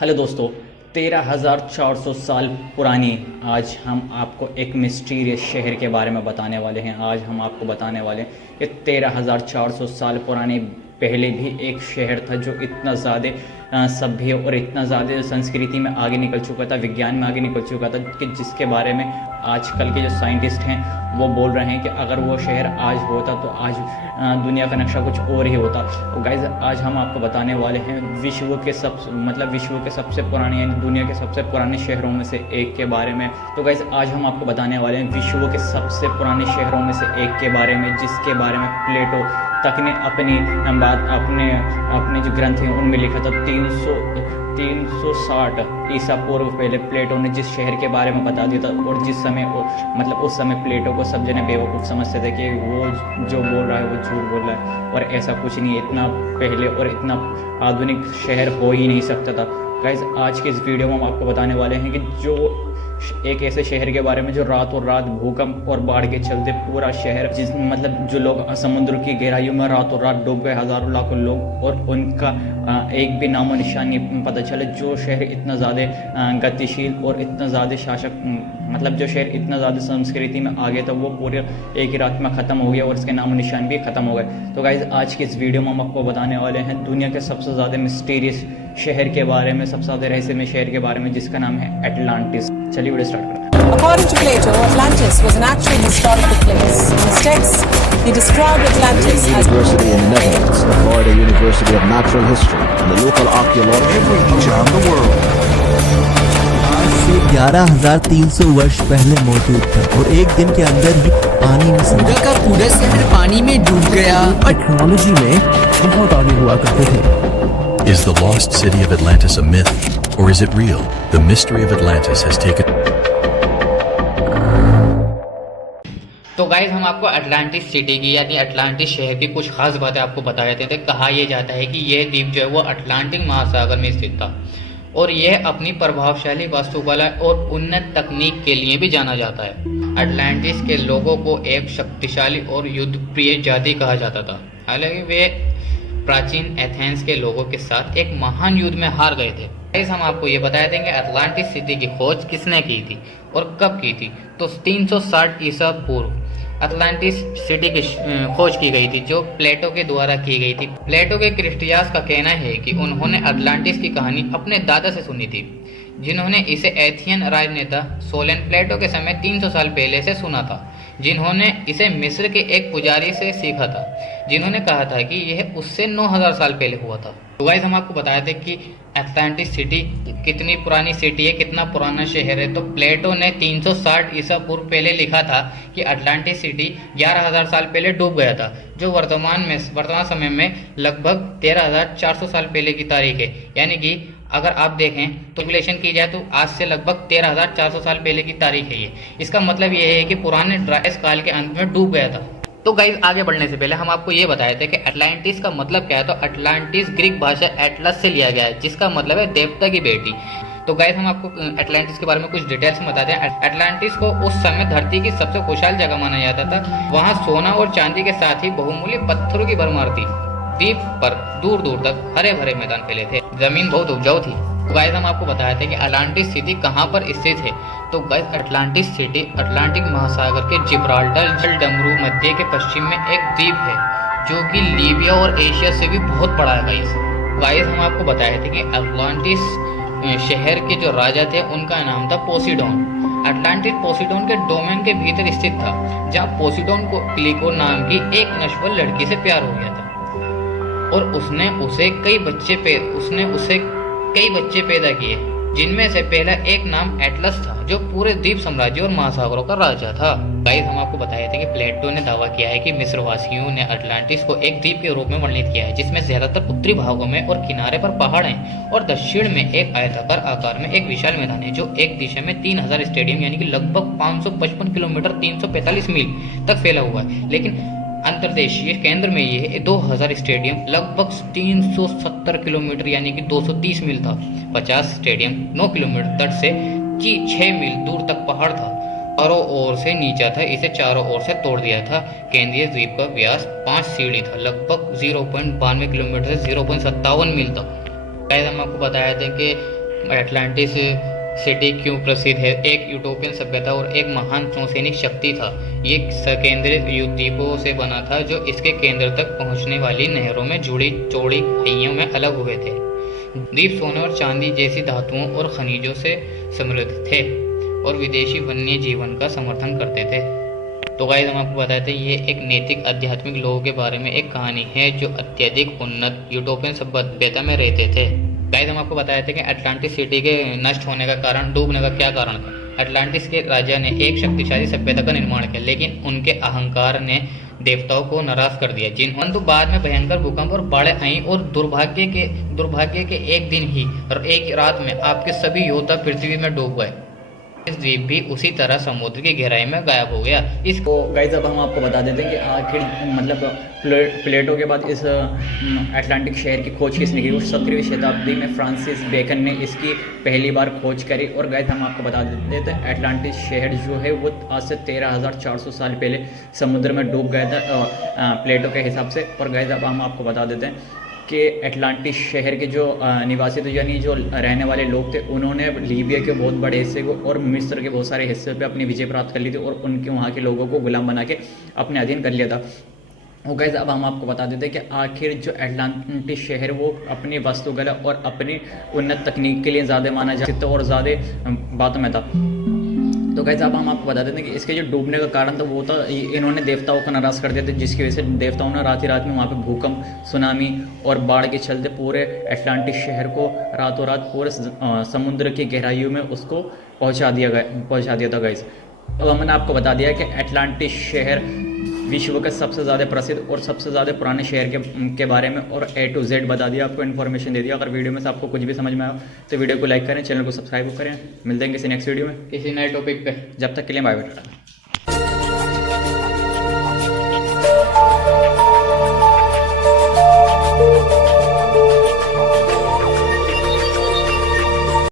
Hello दोस्तों, 13,400 साल पुरानी आज हम आपको एक मिस्टीरियस शहर के बारे में बताने वाले हैं। आज हम आपको बताने वाले हैं कि 13,400 साल पुराने पहले भी एक शहर था जो इतना ज़्यादा सभ्य और इतना ज़्यादा संस्कृति में आगे निकल चुका था, विज्ञान में आगे निकल चुका था कि जिसके बारे में आजकल के जो साइंटिस्ट हैं वो बोल रहे हैं कि अगर वो शहर आज होता तो आज दुनिया का नक्शा कुछ और ही होता। तो गाइज़, आज हम आपको बताने वाले हैं विश्व के सबसे पुराने यानी दुनिया के सबसे पुराने शहरों में से एक के बारे में। तो गाइज़, आज हम आपको बताने वाले हैं विश्व के सबसे पुराने शहरों में से एक के बारे में, जिसके बारे में प्लेटो तक ने अपने जो ग्रंथ हैं उनमें लिखा था। 360 ईसा पूर्व पहले प्लेटो ने जिस शहर के बारे में बता दिया था, और जिस समय उस समय प्लेटो को सब जने बेवकूफ़ समझते थे कि वो जो बोल रहा है वो झूठ बोल रहा है, और ऐसा कुछ नहीं, इतना पहले और इतना आधुनिक शहर हो ही नहीं सकता था। गाइज, आज के इस वीडियो में हम आपको बताने वाले हैं कि जो एक ऐसे शहर के बारे में जो रातों रात भूकंप और बाढ़ के चलते पूरा शहर जो लोग समुद्र की गहराइयों में रातों रात डूब गए, हज़ारों लाखों लोग, और उनका एक भी नामो निशान नहीं पता चले। जो शहर इतना ज़्यादा गतिशील और इतना ज़्यादा जो शहर इतना ज़्यादा संस्कृति में आ गया था, वो पूरे एक ही रात में ख़त्म हो गया और इसके नामो निशान भी ख़त्म हो गए। तो गाइज़, आज की इस वीडियो में हम आपको बताने वाले हैं दुनिया के सबसे ज़्यादा मिस्टीरियस शहर के बारे में, सबसे ज़्यादा रहस्यमय शहर के बारे में, जिसका नाम है एटलांटिस। चलिए वीडियो स्टार्ट करते हैं। According to Plato, Atlantis was an actual historical place. In his texts, he described Atlantis as University in the Netherlands, the Florida University of Natural History, and the local archaeological every beach around the world. से 11,300 वर्ष पहले मौजूद था और एक दिन के अंदर ही पानी में पूरा का पूरा शहर पानी में डूब गया। टेक्नोलॉजी में बहुत आगे हुआ करते थे। Is the lost city of Atlantis a myth, or is it real? The mystery of Atlantis has taken... तो गाइज, हम आपको अटलांटिस सिटी की यानी अटलांटिस शहर की कुछ खास बातें आपको बता देते थे। कहा यह जाता है कि यह द्वीप जो है वो अटलांटिक महासागर में स्थित था, और यह अपनी प्रभावशाली वास्तुकला और उन्नत तकनीक के लिए भी जाना जाता है। अटलांटिस के लोगों को एक शक्तिशाली और युद्ध प्रिय जाति कहा जाता था। हालांकि वे प्राचीन एथेंस के लोगों के साथ एक महान युद्ध में हार गए थे। गाइस, हम आपको ये बताए देंगे अटलांटिस सिटी की खोज किसने की थी और कब की थी। तो 360 ईसा पूर्व अटलांटिस सिटी की खोज की गई थी, जो प्लेटो के द्वारा की गई थी। प्लेटो के क्रिस्टियास का कहना है कि उन्होंने अटलांटिस की कहानी अपने दादा से सुनी थी, जिन्होंने इसे एथियन राजनेता सोलेन प्लेटो के समय 300 साल पहले से सुना था, जिन्होंने इसे मिस्र के एक पुजारी से सीखा था, जिन्होंने कहा था कि यह उससे 9,000 साल पहले हुआ था। तो गाइस, हम आपको बताए थे कि अटलांटिस सिटी कितनी पुरानी सिटी है, कितना पुराना शहर है। तो प्लेटो ने 360 ईसा पूर्व पहले लिखा था कि अटलांटिस सिटी 11,000 साल पहले डूब गया था, जो वर्तमान समय में लगभग 13,400 साल पहले की तारीख है। यानी कि अगर आप देखें तो कैलकुलेशन की जाए तो आज से लगभग 13,400 साल पहले की तारीख है ये। इसका मतलब ये है कि पुराने ड्राइस काल के अंत में डूब गया था। तो गाइस, आगे बढ़ने से पहले हम आपको ये बताए थे कि अटलांटिस का मतलब क्या है। तो अटलांटिस ग्रीक भाषा एटलस से लिया गया है, जिसका मतलब है देवता की बेटी। तो गाइस, हम आपको अटलांटिस के बारे में कुछ डिटेल्स में बताते हैं। अटलांटिस को उस समय धरती की सबसे खुशहाल जगह माना जाता था। वहाँ सोना और चांदी के साथ ही बहुमूल्य पत्थरों की भरमार थी। द्वीप पर दूर दूर तक हरे भरे मैदान फैले थे, जमीन बहुत उपजाऊ थी। तो गाइस, हम आपको बताया था कि अटलांटिस सिटी कहाँ पर स्थित है। तो गाइस, अटलांटिस सिटी अटलांटिक महासागर के जिब्राल्टर जलडमरू मध्य के पश्चिम में एक द्वीप है, जो कि लीबिया और एशिया से भी बहुत बड़ा है। गाइस, हम आपको बताए थे कि अटलांटिस शहर के जो राजा थे उनका नाम था पोसीडोन। अटलांटिस पोसीडोन के डोमेन के भीतर स्थित था, जहाँ पोसीडोन को क्लिको नाम की एक नश्वर लड़की से प्यार हो गया था, और उसने उसे कई बच्चे पैदा किए, जिनमें से पहला एक नाम एटलस था, जो पूरे द्वीप साम्राज्य और महासागरों का राजा था। गाइस, हम आपको बताए थे कि प्लेटो ने दावा किया है कि मिस्रवासियों ने अटलांटिस को एक द्वीप के रूप में वर्णित किया है, जिसमें ज्यादातर उत्तरी भागों में और किनारे पर पहाड़ हैं, और दक्षिण में एक आयताकार आकार में एक विशाल मैदान है, जो एक दिशा में 3,000 स्टेडियम यानी कि लगभग 555 किलोमीटर 345 मील तक फैला हुआ है। लेकिन अंतर्देशीय केंद्र में ये 2,000 स्टेडियम लगभग 370 किलोमीटर यानी कि 230 मील था। 50 स्टेडियम 9 किलोमीटर तट से 6 मील दूर तक पहाड़ था, चारों ओर से नीचा था, इसे चारों ओर से तोड़ दिया था। केंद्रीय द्वीप का व्यास 5 सीढ़ी था, लगभग 0.92 किलोमीटर से 0.57 मील तक। हम आपको बताया था कि एटलांटिस सिटी क्यों प्रसिद्ध है। एक यूटोपियन सभ्यता और एक महान नौसैनिक शक्ति था। ये संकेंद्रित द्वीपों से बना था जो इसके केंद्र तक पहुंचने वाली नहरों में जुड़ी चौड़ी खाइयों में अलग हुए थे। द्वीप सोने और चांदी जैसी धातुओं और खनिजों से समृद्ध थे और विदेशी वन्य जीवन का समर्थन करते थे। तो गाइस हम आपको बताते हैं ये एक नैतिक आध्यात्मिक लोगों के बारे में एक कहानी है जो अत्यधिक उन्नत यूटोपियन सभ्यता में रहते थे। गाइस हम आपको बताए थे कि अटलांटिस सिटी के नष्ट होने का कारण, डूबने का क्या कारण था। अटलांटिस के राजा ने एक शक्तिशाली सभ्यता का निर्माण किया, लेकिन उनके अहंकार ने देवताओं को नाराज कर दिया, जिन्होंने तो बाद में भयंकर भूकंप और बाढ़ें आई और दुर्भाग्य के एक दिन ही और एक रात में आपके सभी योद्धा पृथ्वी में डूब गए। इस द्वीप भी उसी तरह समुद्र की गहराई में गायब हो गया। तो गाइस अब हम आपको बता देते हैं कि आखिर मतलब प्लेटो के बाद इस अटलांटिक शहर की खोज किसने की। उस 17वीं शताब्दी में फ्रांसिस बेकन ने इसकी पहली बार खोज करी। और गाइस हम आपको बता देते हैं अटलांटिस शहर जो है वो आज से 13,400 साल पहले समुद्र में डूब गया था प्लेटो के हिसाब से। और गाइस अब हम आपको बता देते हैं कि अटलांटिस शहर के जो निवासी थे यानी जो रहने वाले लोग थे, उन्होंने लीबिया के बहुत बड़े हिस्से को और मिस्र के बहुत सारे हिस्से पे अपनी विजय प्राप्त कर ली थी और उनके वहाँ के लोगों को गुलाम बना के अपने अधीन कर लिया था। और गाइस अब हम आपको बता देते हैं कि आखिर जो अटलांटिस शहर वो अपनी वास्तुकला और अपनी उन्नत तकनीक के लिए ज़्यादा माना जाता और ज़्यादा बातों में था। तो गाइस अब हम आपको बता देते हैं कि इसके जो डूबने का कारण था वो था इन्होंने देवताओं को नाराज़ कर दिया था, जिसकी वजह से देवताओं ने रात ही रात में वहाँ पे भूकंप, सुनामी और बाढ़ के चलते पूरे अटलांटिस शहर को रातों रात पूरे समुद्र की गहराइयों में उसको पहुँचा दिया था गाइस। तो हमने आपको बता दिया कि अटलांटिस शहर विश्व का सबसे ज़्यादा प्रसिद्ध और सबसे ज़्यादा पुराने शहर के बारे में और A to Z बता दिया, आपको इन्फॉर्मेशन दे दिया। अगर वीडियो में से आपको कुछ भी समझ में आया तो वीडियो को लाइक करें, चैनल को सब्सक्राइब करें। मिलते हैं किसी नेक्स्ट वीडियो में किसी नए टॉपिक पे। जब तक के लिए बाय बाय।